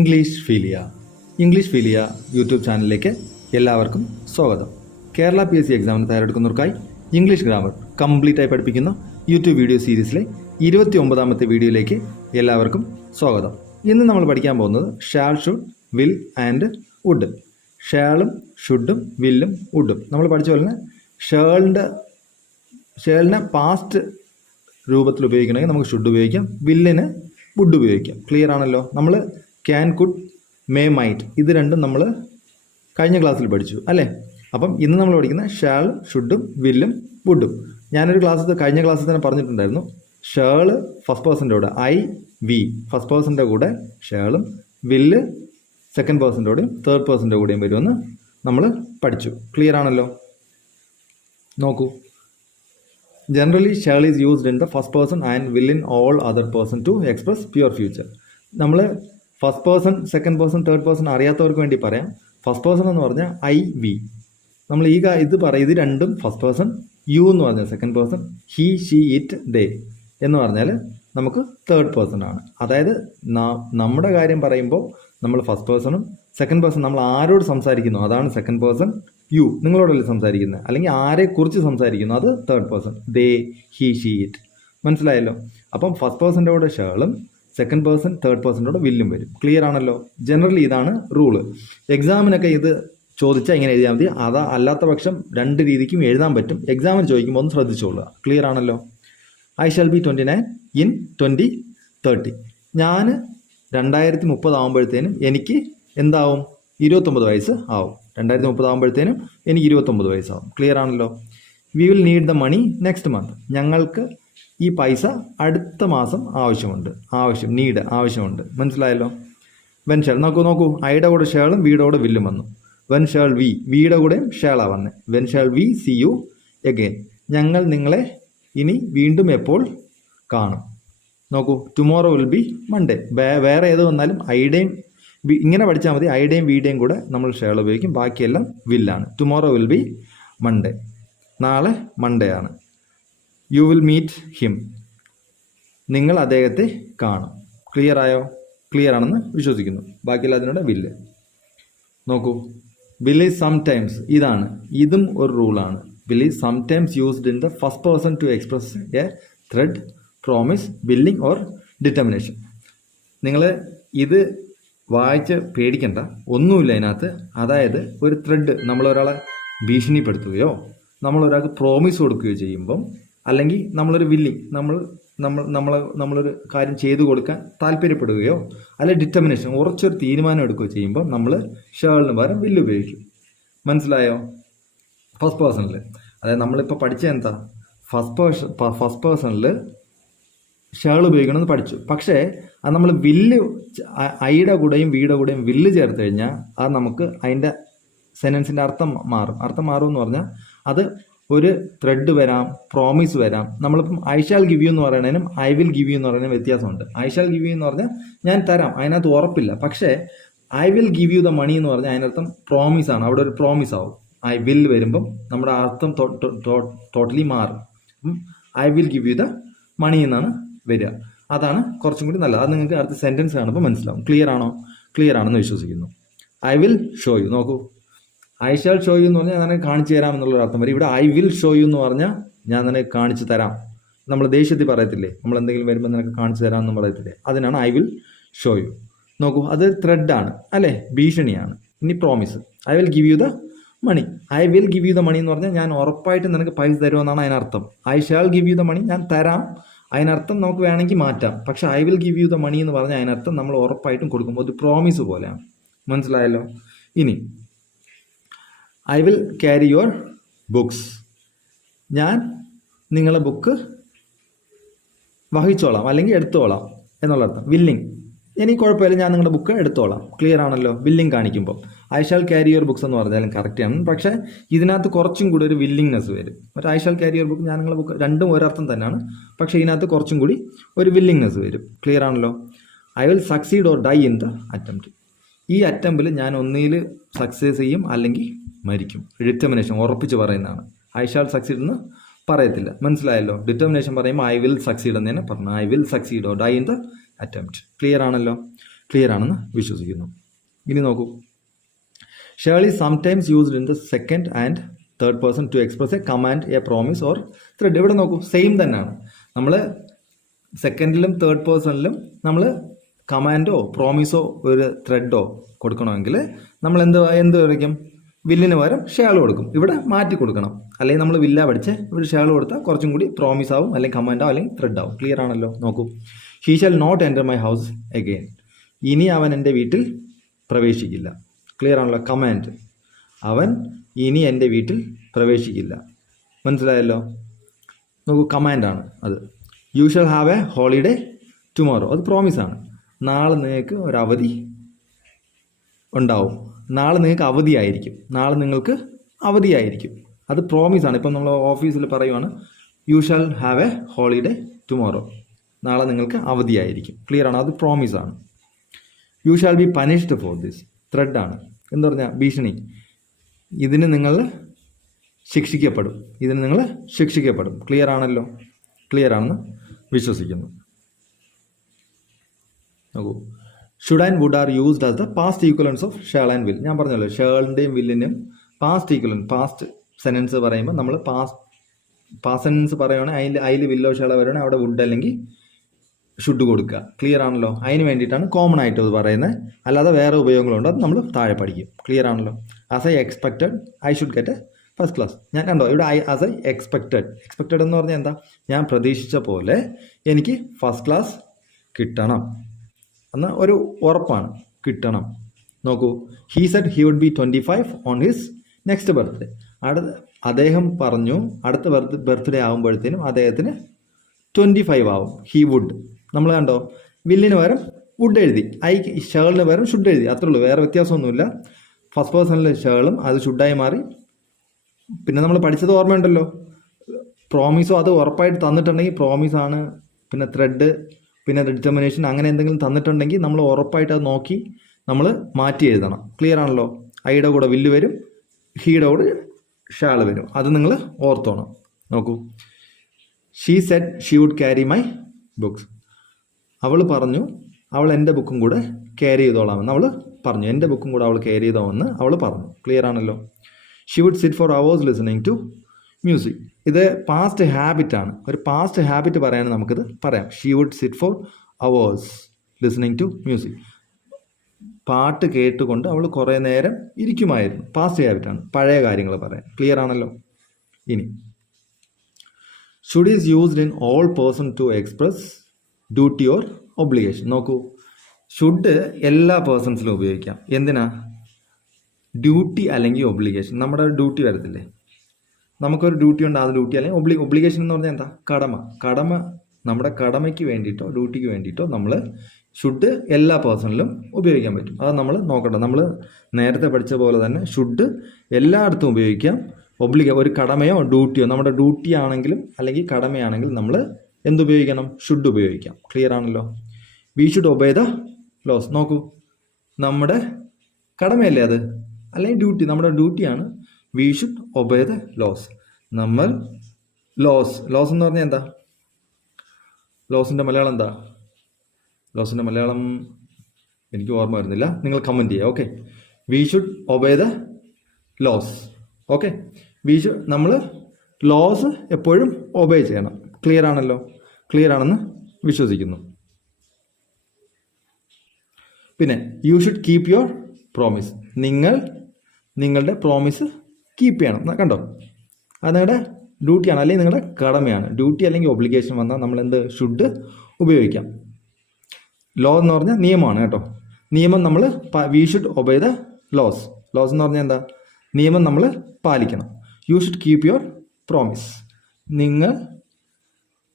English ഫീലിയ YouTube ചാനലിലേക്ക് എല്ലാവർക്കും സ്വാഗതം. കേരള PSC എക്സാമിന് തയ്യാറെടുക്കുന്നവർക്കായി ഇംഗ്ലീഷ് ഗ്രാമർ കംപ്ലീറ്റ് ആയി പഠിപ്പിക്കുന്ന യൂട്യൂബ് വീഡിയോ സീരീസിലെ 29ാമത്തെ വീഡിയോയിലേക്ക് എല്ലാവർക്കും സ്വാഗതം. ഇന്ന് നമ്മൾ പഠിക്കാൻ പോകുന്നത് shall, should, will and would. ഷാളും ഷുഡും വില്ലും വുഡും നമ്മൾ പഠിച്ച പോലെ തന്നെ ഷേളിനെ പാസ്റ്റ് രൂപത്തിൽ ഉപയോഗിക്കണമെങ്കിൽ നമുക്ക് ഷുഡ് ഉപയോഗിക്കാം, വില്ലിന് വുഡ് ഉപയോഗിക്കാം. ക്ലിയർ ആണല്ലോ? നമ്മൾ ക്യാൻ, കുഡ്, മേ, മൈറ്റ് ഇത് രണ്ടും നമ്മൾ കഴിഞ്ഞ ക്ലാസ്സിൽ പഠിച്ചു അല്ലേ? അപ്പം ഇന്ന് നമ്മൾ പഠിക്കുന്ന ഷാളും ഷുഡും വില്ലും വുഡും. ഞാനൊരു കഴിഞ്ഞ ക്ലാസ്സിൽ തന്നെ പറഞ്ഞിട്ടുണ്ടായിരുന്നു, ഷേള് ഫസ്റ്റ് പേഴ്സൻ്റെ കൂടെ വി ഫസ്റ്റ് പേഴ്സൻ്റെ കൂടെ ഷേളും, വില്ല് സെക്കൻഡ് പേഴ്സൻ്റെ കൂടെയും തേർഡ് പേഴ്സൻ്റെ കൂടെയും വരുമെന്ന് നമ്മൾ പഠിച്ചു. ക്ലിയർ ആണല്ലോ? നോക്കൂ, generally shall is used in the first person and will in all other person to express pure future. നമ്മൾ first person, second person, third person അറിയാത്തവർക്ക് വേണ്ടി പറയാം. ഫസ്റ്റ് പേഴ്സൺ എന്ന് പറഞ്ഞാൽ വി. നമ്മൾ ഇത് രണ്ടും ഫസ്റ്റ് പേഴ്സൺ, യു എന്ന് പറഞ്ഞാൽ second person, he, she, it, they എന്ന് പറഞ്ഞാൽ നമുക്ക് തേർഡ് പേഴ്സൺ ആണ്. അതായത് നമ്മുടെ കാര്യം പറയുമ്പോൾ നമ്മൾ ഫസ്റ്റ് പേഴ്സണും സെക്കൻഡ് പേഴ്സൺ നമ്മൾ ആരോട് സംസാരിക്കുന്നു അതാണ് സെക്കൻഡ് പേഴ്സൺ, യു നിങ്ങളോടല്ലേ സംസാരിക്കുന്നത്, അല്ലെങ്കിൽ ആരെക്കുറിച്ച് സംസാരിക്കുന്നു അത് third person, they, he, she, it. മനസ്സിലായല്ലോ? അപ്പം ഫസ്റ്റ് പേഴ്സൻ്റെ കൂടെ ഷേളും സെക്കൻഡ് പേഴ്സൺ തേർഡ് പേഴ്സൻ്റെ കൂടെ വില്ലും വരും. ക്ലിയർ ആണല്ലോ? ജനറലി ഇതാണ് റൂള്. എക്സാമിനൊക്കെ ഇത് ചോദിച്ചാൽ ഇങ്ങനെ എഴുതിയാൽ മതി. അല്ലാത്ത പക്ഷം രണ്ട് രീതിക്കും എഴുതാൻ പറ്റും. എക്സാമിന് ചോദിക്കുമ്പോൾ ഒന്ന് ശ്രദ്ധിച്ചോളുക. ക്ലിയർ ആണല്ലോ? I shall be 29 in 2030. ഞാൻ 2030 ആകുമ്പോഴത്തേനും എനിക്ക് എന്താവും? 29 വയസ്സ് ആവും. 2030 ആകുമ്പോഴത്തേനും എനിക്ക് 29 വയസ്സാവും. ക്ലിയർ ആണല്ലോ? We will need the money next month. ഞങ്ങൾക്ക് ഈ പൈസ അടുത്ത മാസം ആവശ്യമുണ്ട്. ആവശ്യമുണ്ട്. മനസ്സിലായല്ലോ? വെൻ ഷേൾ നോക്കൂ, ഐയുടെ കൂടെ ഷേളും വീയുടെ കൂടെ വില്ലും വന്നു. വെൻ ഷേൾ വി, വീയുടെ കൂടെയും ഷേളാ വന്നേ. When shall we see you again. ഞങ്ങൾ നിങ്ങളെ ഇനി വീണ്ടും എപ്പോൾ കാണും? നോക്കൂ, ടുമോറോ വിൽ ബി മൺഡേ. വേറെ ഏത് വന്നാലും ഐയുടെയും ഇങ്ങനെ പഠിച്ചാൽ മതി. ഐയുടെയും വീയുടെയും കൂടെ നമ്മൾ ഷേൾ ഉപയോഗിക്കും, ബാക്കിയെല്ലാം വില്ലാണ്. Tomorrow will be Monday. നാളെ മൺഡേ ആണ്. You will meet him. നിങ്ങൾ അദ്ദേഹത്തെ കാണും. ക്ലിയർ ആയോ? ക്ലിയർ ആണെന്ന് വിശ്വസിക്കുന്നു. ബാക്കിയുള്ള അതിനോട് വില്ല്. നോക്കൂ, വിൽ ഈസ് സംടൈംസ്. ഇതും ഒരു റൂളാണ്. Will is sometimes used in the first person to express a threat, promise, willing or determination. നിങ്ങൾ ഇത് വായിച്ച് പേടിക്കണ്ട, ഒന്നുമില്ല അതിനകത്ത്. അതായത് ഒരു ത്രെഡ്, നമ്മളൊരാളെ ഭീഷണിപ്പെടുത്തുകയോ നമ്മളൊരാൾക്ക് പ്രോമിസ് കൊടുക്കുകയോ ചെയ്യുമ്പം, അല്ലെങ്കിൽ നമ്മളൊരു വില്ലിങ്, നമ്മളൊരു കാര്യം ചെയ്തു കൊടുക്കാൻ താല്പര്യപ്പെടുകയോ, അല്ലെങ്കിൽ ഡിറ്റർമിനേഷൻ ഉറച്ചൊരു തീരുമാനം എടുക്കുകയോ ചെയ്യുമ്പോൾ നമ്മൾ ഷേളിന് പകരം വില്ല് ഉപയോഗിക്കും. മനസ്സിലായോ? ഫസ്റ്റ് പേഴ്സണിൽ, അതായത് നമ്മളിപ്പോൾ പഠിച്ച എന്താ, ഫസ്റ്റ് പേഴ്സണിൽ ഷേൾ ഉപയോഗിക്കണമെന്ന് പഠിച്ചു. പക്ഷേ അത് നമ്മൾ വില്ല് ഐയുടെ കൂടെയും വീയുടെ കൂടെയും വില്ല് ചേർത്ത് കഴിഞ്ഞാൽ അത് നമുക്ക് അതിൻ്റെ സെൻറ്റൻസിൻ്റെ അർത്ഥം മാറും. എന്ന് പറഞ്ഞാൽ അത് ഒരു ത്രെഡ് വരാം, പ്രോമിസ് വരാം. നമ്മളിപ്പം ഐ ഷാൽ ഗിവ് യു എന്ന് പറയുന്നതിനും ഐ വിൽ ഗിവ് യു എന്ന് പറയുന്നതിനും വ്യത്യാസമുണ്ട്. ഐ ഷാൽ ഗിവ് യു എന്ന് പറഞ്ഞാൽ ഞാൻ തരാം, അതിനകത്ത് ഉറപ്പില്ല. പക്ഷേ I will give you the money എന്ന് പറഞ്ഞാൽ അതിനർത്ഥം പ്രോമിസ് ആണ്. അവിടെ ഒരു പ്രോമിസ് ആവും. ഐ വിൽ വരുമ്പം നമ്മുടെ അർത്ഥം ടോട്ടലി മാറും. I will give you the money എന്നാണ് വരിക. അതാണ് കുറച്ചും കൂടി നല്ലത്. അത് നിങ്ങൾക്ക് അടുത്ത സെൻറ്റൻസ് കാണുമ്പോൾ മനസ്സിലാവും. ക്ലിയർ ആണോ? ക്ലിയർ ആണെന്ന് വിശ്വസിക്കുന്നു. I will show you. നോക്കൂ, ഐ ഷാൽ ഷോ യു എന്ന് പറഞ്ഞാൽ ഞാൻ നിനക്ക് കാണിച്ചു തരാം എന്നുള്ളൊരു അർത്ഥം വരും. ഇവിടെ ഐ വിൽ ഷോ യു എന്ന് പറഞ്ഞാൽ ഞാൻ നിനക്ക് കാണിച്ചു തരാം. നമ്മൾ ദേഷ്യത്തിൽ പറയത്തില്ലേ, നമ്മൾ എന്തെങ്കിലും വരുമ്പോൾ നിനക്ക് കാണിച്ചു തരാം എന്ന് പറയത്തില്ലേ, അതിനാണ് ഐ വിൽ ഷോ യു. നോക്കൂ, അത് ത്രെഡാണ് അല്ലേ, ഭീഷണിയാണ്. ഇനി promise, I will give you the money. I will give you the money എന്ന് പറഞ്ഞാൽ ഞാൻ ഉറപ്പായിട്ട് നിനക്ക് പൈസ തരുമെന്നാണ് അതിനർത്ഥം. I shall give you the money, ഞാൻ തരാം, അതിനർത്ഥം നമുക്ക് വേണമെങ്കിൽ മാറ്റാം. പക്ഷെ I will give you the money എന്ന് പറഞ്ഞാൽ അതിനർത്ഥം നമ്മൾ ഉറപ്പായിട്ടും കൊടുക്കുമ്പോൾ ഒരു പ്രോമിസ് പോലെയാണ്. മനസ്സിലായല്ലോ? ഇനി I will carry your books. ഞാൻ നിങ്ങളെ ബുക്ക് വഹിച്ചോളാം അല്ലെങ്കിൽ എടുത്തോളാം എന്നുള്ള അർത്ഥം. വില്ലിങ്, എനിക്ക് കുഴപ്പമില്ല, ഞാൻ നിങ്ങളുടെ ബുക്ക് എടുത്തോളാം. ക്ലിയർ ആണല്ലോ? വില്ലിങ് കാണിക്കുമ്പോൾ I shall carry your books എന്ന് പറഞ്ഞാലും കറക്റ്റാണ്. പക്ഷേ ഇതിനകത്ത് കുറച്ചും കൂടി ഒരു വില്ലിങ്നെസ് വരും. മറ്റേ I shall carry your book, ഞാൻ നിങ്ങളുടെ ബുക്ക്, രണ്ടും ഒരർത്ഥം തന്നെയാണ്. പക്ഷേ ഇതിനകത്ത് കുറച്ചും കൂടി ഒരു വില്ലിങ്നെസ് വരും. ക്ലിയർ ആണല്ലോ? I will succeed or die in the attempt. ഈ അറ്റംപ്റ്റിൽ ഞാൻ ഒന്നിൽ സക്സസ് ചെയ്യും അല്ലെങ്കിൽ മരിക്കും. ഡിറ്റർമിനേഷൻ ഉറപ്പിച്ച് പറയുന്നതാണ്. ഐ ഷാൽ സക്സീഡ് എന്ന് പറയത്തില്ല. മനസ്സിലായല്ലോ? ഡിറ്റർമിനേഷൻ പറയുമ്പോൾ ഐ വിൽ സക്സീഡ് എന്ന് തന്നെ പറഞ്ഞു. I will succeed or die in the attempt. Clear ആണല്ലോ? ക്ലിയർ ആണെന്ന് വിശ്വസിക്കുന്നു. ഇനി നോക്കൂ, shall is sometimes used in the second and third person to express a command, a promise or threat. ഇവിടെ നോക്കൂ, സെയിം തന്നെയാണ്. നമ്മൾ സെക്കൻഡിലും തേർഡ് പേഴ്സണിലും നമ്മൾ കമാൻഡോ പ്രോമിസോ ഒരു ത്രെഡോ കൊടുക്കണമെങ്കിൽ നമ്മൾ എന്ത് വരയ്ക്കും? വില്ലിന് പകരം ഷേൾ കൊടുക്കും. ഇവിടെ മാറ്റി കൊടുക്കണം. അല്ലെങ്കിൽ നമ്മൾ വില്ല പഠിച്ച് ഇവിടെ ഷേൾ കൊടുത്താൽ കുറച്ചും കൂടി പ്രോമിസ് ആവും, അല്ലെങ്കിൽ കമാൻഡോ അല്ലെങ്കിൽ ത്രെഡ് ആവും. ക്ലിയർ ആണല്ലോ? നോക്കൂ, he shall not enter my house again. ഇനി അവൻ എൻ്റെ വീട്ടിൽ പ്രവേശിക്കില്ല. ക്ലിയർ ആണല്ലോ? കമാൻഡ്. അവൻ ഇനി എൻ്റെ വീട്ടിൽ പ്രവേശിക്കില്ല. മനസ്സിലായല്ലോ? നോക്കൂ, കമാൻഡാണ് അത്. U shall have a holiday tomorrow. അത് പ്രോമിസാണ്. നാളെ നിങ്ങൾക്ക് ഒരവധി ഉണ്ടാവും. നാളെ നിങ്ങൾക്ക് അവധിയായിരിക്കും. നാളെ നിങ്ങൾക്ക് അവധിയായിരിക്കും. അത് പ്രോമിസാണ്. ഇപ്പം നമ്മൾ ഓഫീസിൽ പറയുവാണ്, you shall have a holiday tomorrow. നാളെ നിങ്ങൾക്ക് അവധിയായിരിക്കും. ക്ലിയർ ആണ്? അത് പ്രോമിസാണ്. You shall be punished for this. ത്രെഡാണ്. എന്ന് പറഞ്ഞാൽ ഭീഷണി. ഇതിന് നിങ്ങൾ ശിക്ഷിക്കപ്പെടും. ഇതിന് നിങ്ങൾ ശിക്ഷിക്കപ്പെടും. ക്ലിയർ ആണല്ലോ? ക്ലിയർ ആണെന്ന് വിശ്വസിക്കുന്നു. നോക്കൂ, should and would are used as the past equivalents of shall and will. ഞാൻ പറഞ്ഞല്ലോ, ഷേളിൻ്റെയും വില്ലിനും പാസ്റ്റ് ഈക്വലൻസ്, പാസ്റ്റ് സെൻറ്റൻസ് പറയുമ്പോൾ നമ്മൾ പാസ്റ്റ് സെൻറ്റൻസ് പറയുകയാണെങ്കിൽ അതിൽ വില്ലോ ഷേളോ വരുവാണെങ്കിൽ അവിടെ വുഡ് അല്ലെങ്കിൽ ഷുഡ് കൊടുക്കുക. ക്ലിയർ ആണല്ലോ? അതിന് വേണ്ടിയിട്ടാണ് കോമൺ ആയിട്ട് അത് പറയുന്നത്. അല്ലാതെ വേറെ ഉപയോഗങ്ങളുണ്ട്, അത് നമ്മൾ താഴെ പഠിക്കും. ക്ലിയർ ആണല്ലോ? As I expected I should get a first class. ഞാൻ കണ്ടോ ഇവിടെ ആസ് ഐ എക്സ്പെക്റ്റഡ് എന്ന് പറഞ്ഞാൽ എന്താ? ഞാൻ പ്രതീക്ഷിച്ച പോലെ എനിക്ക് ഫസ്റ്റ് ക്ലാസ് കിട്ടണം എന്ന ഒരു ഉറപ്പാണ്. കിട്ടണം. നോക്കൂ, he said he would be 25 on his next birthday. അദ്ദേഹം പറഞ്ഞു അടുത്ത ബർത്ത്ഡേ ആകുമ്പോഴത്തേനും അദ്ദേഹത്തിന് 25 ആവും. He would. നമ്മൾ കണ്ടോ, വില്ലിന് പകരം വുഡ് എഴുതി, ഷേളിന് പകരം ഷുഡ് എഴുതി. അത്രേ ഉള്ളൂ, വേറെ വ്യത്യാസമൊന്നുമില്ല. ഫസ്റ്റ് പേഴ്സണിൽ ഷേളും അത് ഷുഡായി മാറി. പിന്നെ നമ്മൾ പഠിച്ചത് ഓർമ്മയുണ്ടല്ലോ, പ്രോമിസോ അത് ഉറപ്പായിട്ട് തന്നിട്ടുണ്ടെങ്കിൽ പ്രോമിസാണ്. പിന്നെ ത്രെഡ്, പിന്നെ ഡിറ്റർമിനേഷൻ, അങ്ങനെ എന്തെങ്കിലും തന്നിട്ടുണ്ടെങ്കിൽ നമ്മൾ ഉറപ്പായിട്ട് അത് നോക്കി നമ്മൾ മാറ്റി എഴുതണം. ക്ലിയർ ആണല്ലോ? ഐയുടെ കൂടെ വില്ല് വരും, ഹീയുടെ കൂടെ ഷാൾ വരും. അത് നിങ്ങൾ ഓർത്തോണം. നോക്കൂ, she said she would carry my books. അവൾ പറഞ്ഞു അവൾ എൻ്റെ ബുക്കും കൂടെ ക്യാരി ചെയ്തോളാമെന്ന് അവൾ പറഞ്ഞു. എൻ്റെ ബുക്കും കൂടെ അവൾ ക്യാരി ചെയ്തോമെന്ന് അവൾ പറഞ്ഞു. ക്ലിയർ ആണല്ലോ? She would sit for hours listening to music. ഇത് പാസ്റ്റ് ഹാബിറ്റാണ്. ഒരു പാസ്റ്റ് ഹാബിറ്റ് പറയാനും നമുക്കിത് പറയാം. She would sit for hours listening to music. പാട്ട് കേട്ടുകൊണ്ട് അവൾ കുറേ നേരം ഇരിക്കുമായിരുന്നു. പാസ്റ്റ് ഹാബിറ്റാണ്. പഴയ കാര്യങ്ങൾ പറയാം. ക്ലിയർ ആണല്ലോ? ഇനി should is used in all person to express duty or obligation. നോക്കൂ, ഷുഡ് എല്ലാ പേഴ്സൺസിലും ഉപയോഗിക്കാം. എന്തിനാ? ഡ്യൂട്ടി അല്ലെങ്കിൽ ഒബ്ലിഗേഷൻ. നമ്മുടെ ഡ്യൂട്ടി വരത്തില്ലേ, നമുക്കൊരു ഡ്യൂട്ടി ഉണ്ട്, ആ ഡ്യൂട്ടി അല്ലെങ്കിൽ ഒബ്ലിഗേഷൻ എന്ന് പറഞ്ഞാൽ എന്താ? കടമ. നമ്മുടെ കടമയ്ക്ക് വേണ്ടിയിട്ടോ ഡ്യൂട്ടിക്ക് വേണ്ടിയിട്ടോ നമ്മൾ ഷുഡ് എല്ലാ പേഴ്സണിലും ഉപയോഗിക്കാൻ പറ്റും. അത് നമ്മൾ നോക്കണ്ട. നമ്മൾ നേരത്തെ പഠിച്ച പോലെ തന്നെ ഷുഡ് എല്ലായിടത്തും ഉപയോഗിക്കാം. ഒരു കടമയോ ഡ്യൂട്ടിയോ, നമ്മുടെ ഡ്യൂട്ടി ആണെങ്കിലും അല്ലെങ്കിൽ കടമയാണെങ്കിലും നമ്മൾ എന്തുപയോഗിക്കണം? ഷുഡ് ഉപയോഗിക്കാം. ക്ലിയർ ആണല്ലോ? We should obey the laws. നോക്കൂ, നമ്മുടെ കടമയല്ലേ അത്, അല്ലെങ്കിൽ ഡ്യൂട്ടി, നമ്മുടെ ഡ്യൂട്ടിയാണ്. We should obey the laws. നമ്മൾ ലോസ് എന്ന് പറഞ്ഞാൽ എന്താ? ലോസിൻ്റെ മലയാളം എന്താ? ലോസിൻ്റെ മലയാളം എനിക്ക് ഓർമ്മ വരുന്നില്ല. നിങ്ങൾ കമൻറ്റ് ചെയ്യുക. Okay, we should obey the laws. Okay, നമ്മൾ ലോസ് എപ്പോഴും ഒബേ ചെയ്യണം. ക്ലിയർ ആണല്ലോ? ക്ലിയർ ആണെന്ന് വിശ്വസിക്കുന്നു. പിന്നെ you should keep your promise. നിങ്ങളുടെ പ്രോമിസ് കീപ്പ് ചെയ്യണം. കണ്ടോ, അത് നിങ്ങളുടെ ഡ്യൂട്ടിയാണ് അല്ലെങ്കിൽ നിങ്ങളുടെ കടമയാണ്. ഡ്യൂട്ടി അല്ലെങ്കിൽ ഒബ്ലിഗേഷൻ വന്നാൽ നമ്മൾ ഷുഡ് ഉപയോഗിക്കാം. ലോ എന്ന് പറഞ്ഞാൽ നിയമമാണ് കേട്ടോ. നിയമം നമ്മൾ we should obey the laws. Laws എന്ന് പറഞ്ഞാൽ എന്താ? നിയമം നമ്മൾ പാലിക്കണം. You should keep your promise.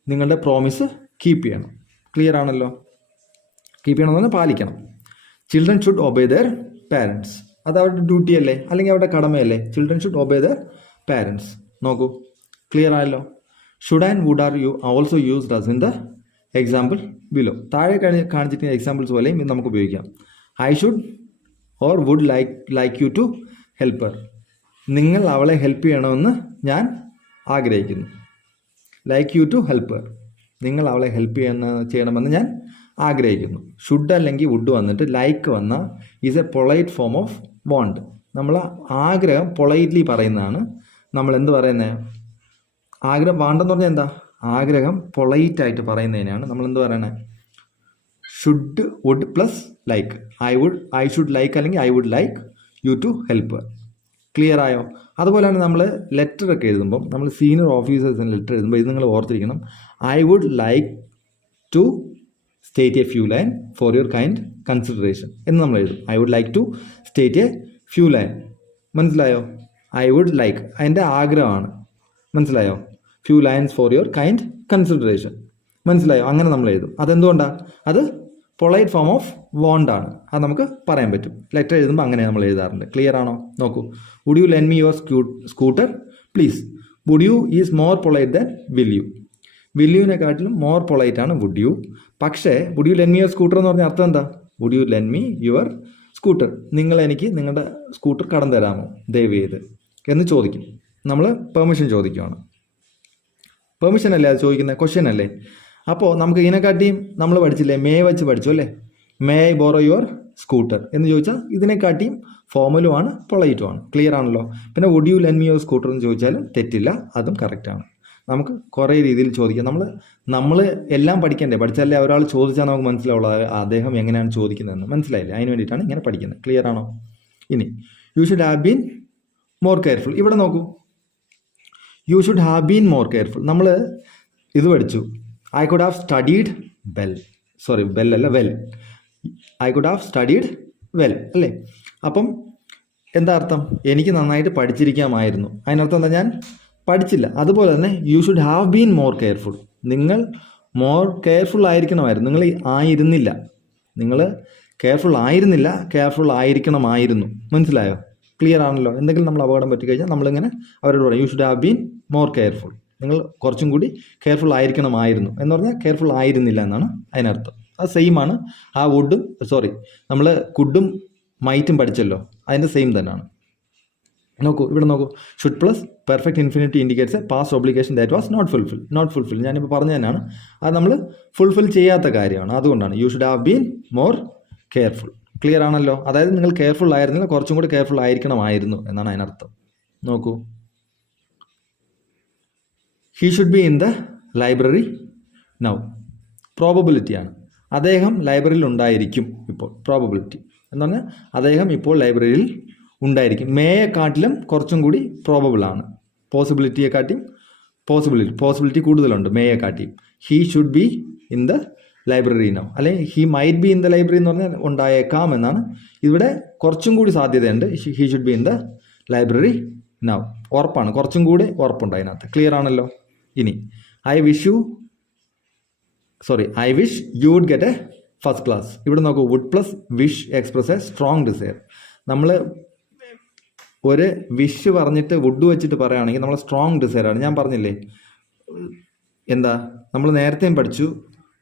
നിങ്ങളുടെ പ്രോമിസ് കീപ്പ് ചെയ്യണം. ക്ലിയർ ആണല്ലോ? കീപ്പ് ചെയ്യണം എന്ന് പറഞ്ഞാൽ പാലിക്കണം. Children should obey their parents. അത് അവരുടെ ഡ്യൂട്ടി അല്ലേ, അല്ലെങ്കിൽ അവരുടെ കടമയല്ലേ? Children should obey their parents. നോക്കൂ, ക്ലിയർ ആയല്ലോ? Should and would are also used as in the example below. താഴെ കാണിച്ചിട്ടുള്ള എക്സാമ്പിൾസ് പോലെയും ഇത് നമുക്ക് ഉപയോഗിക്കാം. I should or would like you to help her. നിങ്ങൾ അവളെ ഹെൽപ്പ് ചെയ്യണമെന്ന് ഞാൻ ആഗ്രഹിക്കുന്നു. Like you to help her. നിങ്ങൾ അവളെ ഹെൽപ്പ് ചെയ്യണമെന്ന് ഞാൻ ആഗ്രഹിക്കുന്നു. ഷുഡ് അല്ലെങ്കിൽ വുഡ് വന്നിട്ട് ലൈക്ക് വന്ന is a polite form of want. നമ്മൾ ആഗ്രഹം പൊളൈറ്റ്ലി പറയുന്നതാണ്. നമ്മൾ എന്ത് പറയുന്നത്? ആഗ്രഹം വാണ്ടെന്ന് പറഞ്ഞാൽ എന്താ? ആഗ്രഹം പൊളൈറ്റ് ആയിട്ട് പറയുന്നതിനാണ് നമ്മൾ എന്ത് പറയണേ? Should would plus like. I should like അല്ലെങ്കിൽ I would like you to help. Clear ആയോ? അതുപോലെയാണ് നമ്മൾ ലെറ്റർ ഒക്കെ എഴുതുമ്പം, നമ്മൾ സീനിയർ ഓഫീസേഴ്സിന് ലെറ്റർ എഴുതുമ്പോൾ ഇത് നിങ്ങൾ ഓർത്തിരിക്കണം. I would like to state a few line for your kind consideration എന്ന് നമ്മൾ എഴുതും. I would like to state a few line. മനസ്സിലായോ? ഐ വുഡ് ലൈക്ക് അതിൻ്റെ ആഗ്രഹമാണ്. മനസ്സിലായോ? Few lines for your kind consideration. മനസ്സിലായോ? അങ്ങനെ നമ്മൾ എഴുതും. അതെന്തുകൊണ്ടാണ്? അത് പൊളൈറ്റ് ഫോം ഓഫ് വോണ്ടാണ്. അത് നമുക്ക് പറയാൻ പറ്റും. ലെറ്റർ എഴുതുമ്പോൾ അങ്ങനെ നമ്മൾ എഴുതാറുണ്ട്. ക്ലിയർ ആണോ? നോക്കൂ. Would you lend me your scooter please. Would you is more polite than will you. Will യുവിനെക്കാട്ടിലും മോർ പൊളൈറ്റ് ആണ് വുഡ് യു. പക്ഷേ would you lend me your scooter എന്ന് പറഞ്ഞാൽ അർത്ഥം എന്താ? Would you lend me your scooter. നിങ്ങൾ എനിക്ക് നിങ്ങളുടെ സ്കൂട്ടർ കടം തരാമോ ദയവ് ചെയ്ത് എന്ന് ചോദിക്കും. നമ്മൾ പെർമിഷൻ ചോദിക്കുകയാണ്. പെർമിഷൻ അല്ലേ അത് ചോദിക്കുന്നത്? ക്വസ്റ്റ്യൻ അല്ലേ? അപ്പോൾ നമുക്ക് ഇതിനെക്കാട്ടിയും നമ്മൾ പഠിച്ചില്ലേ? മേ വെച്ച് പഠിച്ചു അല്ലേ? May I borrow your scooter എന്ന് ചോദിച്ചാൽ ഇതിനെക്കാട്ടിയും ഫോർമലുമാണ്, പൊളൈറ്റുമാണ്. ക്ലിയർ ആണല്ലോ? പിന്നെ would you lend me your scooter എന്ന് ചോദിച്ചാലും തെറ്റില്ല, അതും കറക്റ്റാണ്. നമുക്ക് കുറേ രീതിയിൽ ചോദിക്കാം. നമ്മൾ എല്ലാം പഠിക്കണ്ടേ? പഠിച്ചാലേ ഒരാൾ ചോദിച്ചാൽ നമുക്ക് മനസ്സിലാവുള്ളൂ അദ്ദേഹം എങ്ങനെയാണ് ചോദിക്കുന്നതെന്ന്. മനസ്സിലായില്ലേ? അതിന് വേണ്ടിയിട്ടാണ് ഇങ്ങനെ പഠിക്കുന്നത്. ക്ലിയർ ആണോ? ഇനി you should have been more careful. ഇവിടെ നോക്കൂ. You should have been more careful. നമ്മൾ ഇത് പഠിച്ചു. I could have studied well. Sorry, well അല്ല, well. I could have studied well അല്ലേ? അപ്പം എന്താ അർത്ഥം? എനിക്ക് നന്നായിട്ട് പഠിച്ചിരിക്കാമായിരുന്നു. അതിനർത്ഥം എന്താ? ഞാൻ പഠിച്ചില്ല. അതുപോലെ തന്നെ U should have been more careful. നിങ്ങൾ മോർ കെയർഫുൾ ആയിരിക്കണമായിരുന്നു. നിങ്ങൾ ആയിരുന്നില്ല. നിങ്ങൾ കെയർഫുൾ ആയിരുന്നില്ല, കെയർഫുൾ ആയിരിക്കണമായിരുന്നു. മനസ്സിലായോ? ക്ലിയർ ആണല്ലോ? എന്തെങ്കിലും നമ്മൾ അപകടം പറ്റിക്കഴിഞ്ഞാൽ നമ്മളിങ്ങനെ അവരോട് പറയും U should have been more careful. നിങ്ങൾ കുറച്ചും കൂടി കെയർഫുൾ ആയിരിക്കണമായിരുന്നു എന്ന് പറഞ്ഞാൽ കെയർഫുൾ ആയിരുന്നില്ല എന്നാണ് അതിനർത്ഥം. അത് സെയിം ആണ്. ആ വുഡും നമ്മൾ കുഡും മൈറ്റും പഠിച്ചല്ലോ, അതിൻ്റെ സെയിം തന്നെയാണ്. നോക്കൂ, ഇവിടെ നോക്കൂ. Should plus perfect infinity indicates a past obligation that was not fulfil. ഞാനിപ്പോൾ പറഞ്ഞു തന്നെയാണ്. അത് നമ്മൾ ഫുൾഫിൽ ചെയ്യാത്ത കാര്യമാണ്. അതുകൊണ്ടാണ് you should have been more careful. Clear ആണല്ലോ? അതായത് നിങ്ങൾ കെയർഫുൾ ആയിരുന്നില്ല, കുറച്ചും കൂടി കെയർഫുൾ ആയിരിക്കണമായിരുന്നു എന്നാണ് അതിനർത്ഥം. നോക്കൂ. He should be in the library now. പ്രോബബിലിറ്റിയാണ്. അദ്ദേഹം ലൈബ്രറിയിൽ ഉണ്ടായിരിക്കും ഇപ്പോൾ. പ്രോബബിലിറ്റി എന്ന് പറഞ്ഞാൽ അദ്ദേഹം ഇപ്പോൾ ലൈബ്രറിയിൽ ഉണ്ടായിരിക്കും. മേയെക്കാട്ടിലും കുറച്ചും കൂടി പ്രോബബിളാണ്. പോസിബിലിറ്റിയെക്കാട്ടിയും പോസിബിലിറ്റി കൂടുതലുണ്ട് മേയെക്കാട്ടിയും. He should be in the library now. അല്ലെങ്കിൽ he might be in the library എന്ന് പറഞ്ഞാൽ ഉണ്ടായേക്കാം എന്നാണ്. ഇവിടെ കുറച്ചും കൂടി സാധ്യതയുണ്ട്. He should be in the library now. ഉറപ്പാണ്, കുറച്ചും കൂടി ഉറപ്പുണ്ട് അതിനകത്ത്. ക്ലിയർ ആണല്ലോ? ഇനി I wish you would get a first class. ഇവിടെ നോക്കൂ. Would plus wish express a strong desire. നമ്മൾ ഒരു വിഷ് പറഞ്ഞിട്ട് വുഡ് വെച്ചിട്ട് പറയുകയാണെങ്കിൽ നമ്മൾ സ്ട്രോങ് ഡിസയറാണ്. ഞാൻ പറഞ്ഞില്ലേ എന്താ? നമ്മൾ നേരത്തെയും പഠിച്ചു.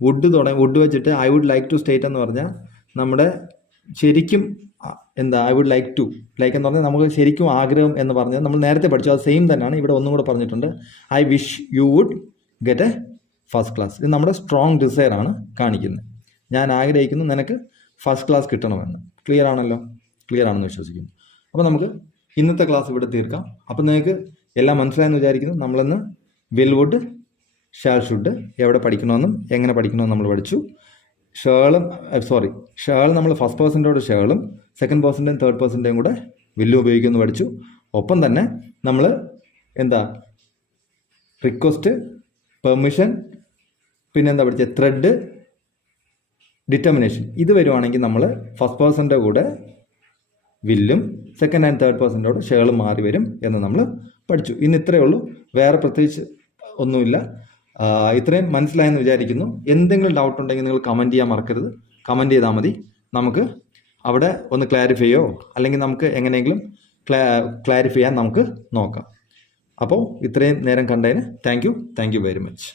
വുഡ് വെച്ചിട്ട് I would like to state എന്ന് പറഞ്ഞാൽ നമ്മുടെ ശരിക്കും എന്താ? ഐ വുഡ് ലൈക്ക് എന്ന് പറഞ്ഞാൽ നമുക്ക് ശരിക്കും ആഗ്രഹം എന്ന് പറഞ്ഞാൽ നമ്മൾ നേരത്തെ പഠിച്ചു. അത് സെയിം തന്നെയാണ്. ഇവിടെ ഒന്നും കൂടെ പറഞ്ഞിട്ടുണ്ട്. I wish you would get a first class. ഇത് നമ്മുടെ സ്ട്രോങ് ഡിസയർ ആണ് കാണിക്കുന്നത്. ഞാൻ ആഗ്രഹിക്കുന്നു നിനക്ക് ഫസ്റ്റ് ക്ലാസ് കിട്ടണമെന്ന്. ക്ലിയർ ആണല്ലോ? ക്ലിയർ ആണെന്ന് വിശ്വസിക്കുന്നു. അപ്പോൾ നമുക്ക് ഇന്നത്തെ ക്ലാസ് ഇവിടെ തീർക്കാം. അപ്പോൾ നിങ്ങൾക്ക് എല്ലാം മനസ്സിലായെന്ന് വിചാരിക്കുന്നു. നമ്മളിന്ന് വിൽ വുഡ് ഷാൽ ഷുഡ് എവിടെ പഠിക്കണമെന്നും എങ്ങനെ പഠിക്കണമെന്നും നമ്മൾ പഠിച്ചു. ഷേൾ നമ്മൾ ഫസ്റ്റ് പേഴ്സൻ്റോട് ഷേളും സെക്കൻഡ് പേഴ്സൻ്റെയും തേർഡ് പേഴ്സൻ്റെയും കൂടെ വില്ലും ഉപയോഗിക്കുമെന്ന് പഠിച്ചു. ഒപ്പം തന്നെ നമ്മൾ എന്താ റിക്വസ്റ്റ്, പെർമിഷൻ, പിന്നെന്താ പഠിച്ചത്? Thread, determination. ഇത് വരുവാണെങ്കിൽ നമ്മൾ ഫസ്റ്റ് പേഴ്സൻ്റെ കൂടെ വില്ലും സെക്കൻഡ് ആൻഡ് തേർഡ് പേഴ്സൻ്റോട് ഷേളും മാറി വരും എന്ന് നമ്മൾ പഠിച്ചു. ഇന്ന് ഇത്രയേ ഉള്ളൂ. വേറെ പ്രത്യേകിച്ച് ഒന്നുമില്ല. ഇത്രയും മനസ്സിലായെന്ന് വിചാരിക്കുന്നു. എന്തെങ്കിലും ഡൗട്ട് ഉണ്ടെങ്കിൽ നിങ്ങൾ കമൻറ്റ് ചെയ്യാൻ മറക്കരുത്. കമൻറ്റ് ചെയ്താൽ മതി. നമുക്ക് അവിടെ ഒന്ന് ക്ലാരിഫൈ ചെയ്യോ അല്ലെങ്കിൽ നമുക്ക് എങ്ങനെയെങ്കിലും ക്ലാരിഫൈ ചെയ്യാൻ നമുക്ക് നോക്കാം. അപ്പോൾ ഇത്രയും നേരം കണ്ടതിന് താങ്ക് യു വെരി മച്ച്.